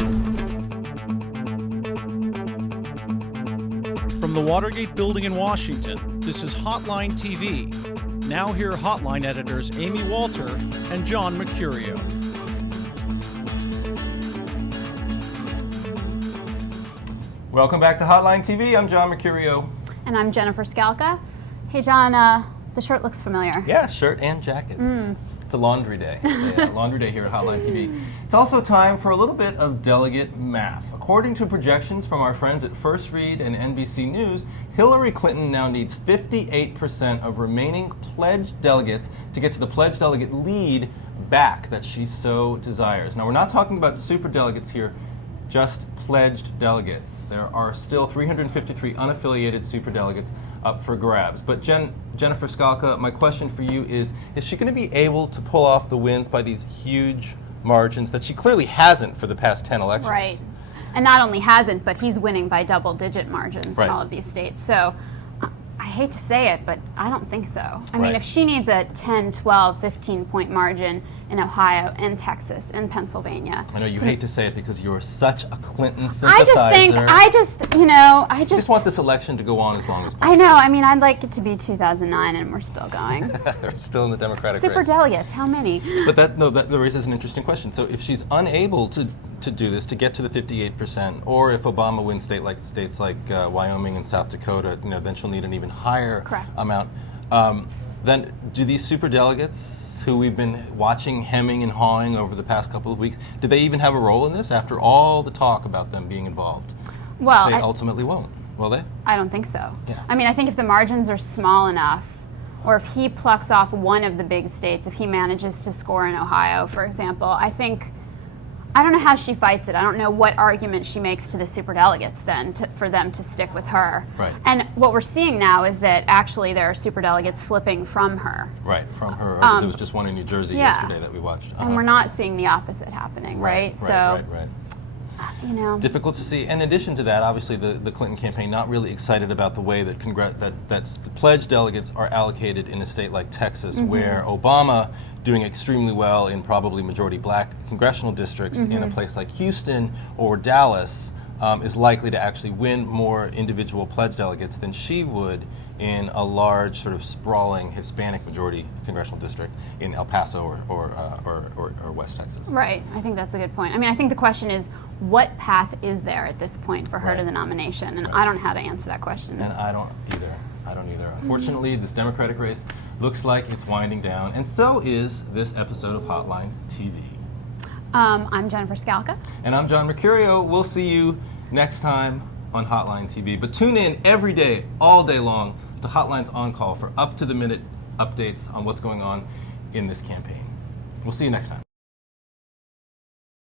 From the Watergate building in Washington, this is Hotline TV. Now hear Hotline editors Amy Walter and John Mercurio. Welcome back to Hotline TV. I'm John Mercurio. And I'm Jennifer Skalka. Hey, John, the shirt looks familiar. Yeah, shirt and jackets. It's a laundry day. It's a laundry day here at Hotline TV. It's also time for a little bit of delegate math. According to projections from our friends at First Read and NBC News, Hillary Clinton now needs 58% of remaining pledged delegates to get to the pledged delegate lead back that she so desires. Now, we're not talking about superdelegates here, just pledged delegates. There are still 353 unaffiliated superdelegates up for grabs. But Jennifer Skalka, my question for you is she going to be able to pull off the wins by these huge margins that she clearly hasn't for the past 10 elections? Right. And not only hasn't, but he's winning by double-digit margins in all of these states. So I hate to say it, but I don't think so. I mean, if she needs a 10, 12, 15-point margin in Ohio and Texas and Pennsylvania. I know you hate to say it because you're such a Clinton sympathizer. I just want this election to go on as long as possible. I know. I mean, I'd like it to be 2009 and we're still going. They're still in the Democratic race. Superdelegates, how many? But that raises an interesting question. So if she's unable to do this, to get to the 58%, or if Obama wins states like Wyoming and South Dakota, then she'll need an even higher amount. Then do these superdelegates, who we've been watching hemming and hawing over the past couple of weeks, do they even have a role in this after all the talk about them being involved? Well, they ultimately won't, will they? I don't think so. Yeah. I mean, I think if the margins are small enough, or if he plucks off one of the big states, if he manages to score in Ohio, for example, I don't know how she fights it. I don't know what argument she makes to the superdelegates then for them to stick with her. Right. And what we're seeing now is that actually there are superdelegates flipping from her. Right, from her. There was just one in New Jersey yesterday that we watched. And we're not seeing the opposite happening, right? Right. Difficult to see. In addition to that, obviously the Clinton campaign not really excited about the way that that pledged delegates are allocated in a state like Texas, where Obama, doing extremely well in probably majority black congressional districts in a place like Houston or Dallas, is likely to actually win more individual pledged delegates than she would in a large, sort of sprawling Hispanic majority congressional district in El Paso or West Texas. Right. I think that's a good point. I mean, I think the question is, what path is there at this point for her to the nomination? And I don't know how to answer that question. And I don't either. Unfortunately, this Democratic race looks like it's winding down, and so is this episode of Hotline TV. I'm Jennifer Skalka. And I'm John Mercurio. We'll see you next time on Hotline TV. But tune in every day, all day long, to Hotline's On Call for up-to-the-minute updates on what's going on in this campaign. We'll see you next time.